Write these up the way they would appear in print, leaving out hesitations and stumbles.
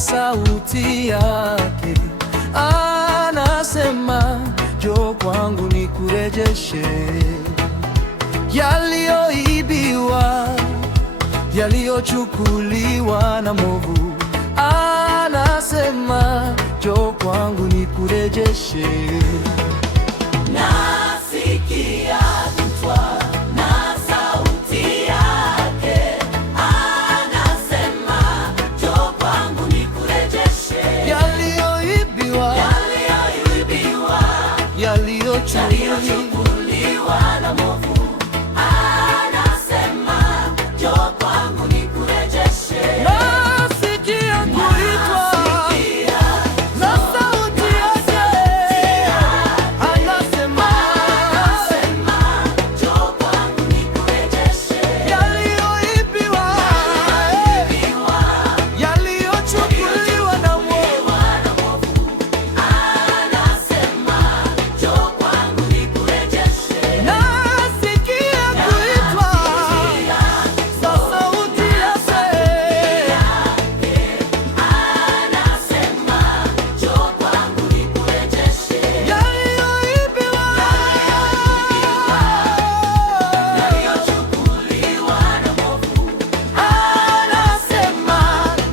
sauti yake anasema, njoo kwangu nikurejeshe yaliyoibiwa, yaliyochukuliwa na mwovu. Anasema, njoo kwangu nikurejeshe. Nasikia kutwa na sauti yake anasema, njoo kwangu nikurejeshe Yaliyoibiwa, yaliyochukuliwa na mwovu. Anasema, njoo kwangu nikurejeshe. Nasikia kuitwa na sauti yake anasema, njoo kwangu nikurejeshe yaliyoibiwa, yaliyochukuliwa na mwovu. Anasema, njoo kwangu nikurejeshe. Nasikia kuitwa na sauti yake Anasema, njoo kwangu nikurejeshe yaliyoibiwa, yaliyochukuliwa na mwovu. anasema,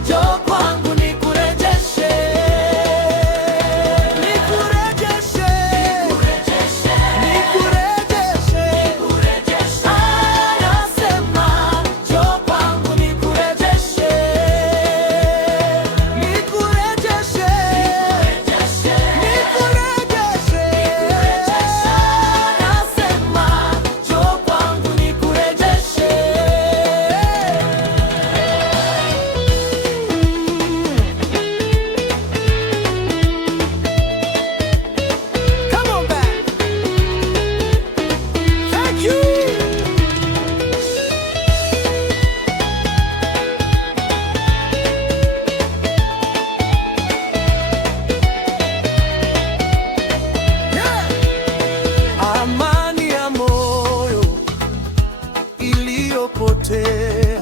njoo kwangu nikurejeshe, nikurejeshe, nikurejeshe. Anasema, njoo kwangu nikurejeshe, nikurejeshe, nikurejeshe. Anasema, njoo kwangu nikurejeshe. Come on back. Thank you. Amani ya moyo iliyopotea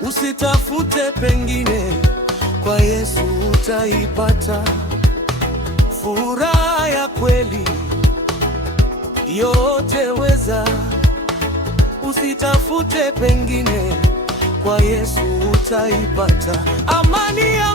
usitafute pengine, kwa Yesu utaipata. Furaha ya kweli yote weza, usitafute pengine, kwa Yesu utaipata. Amani ya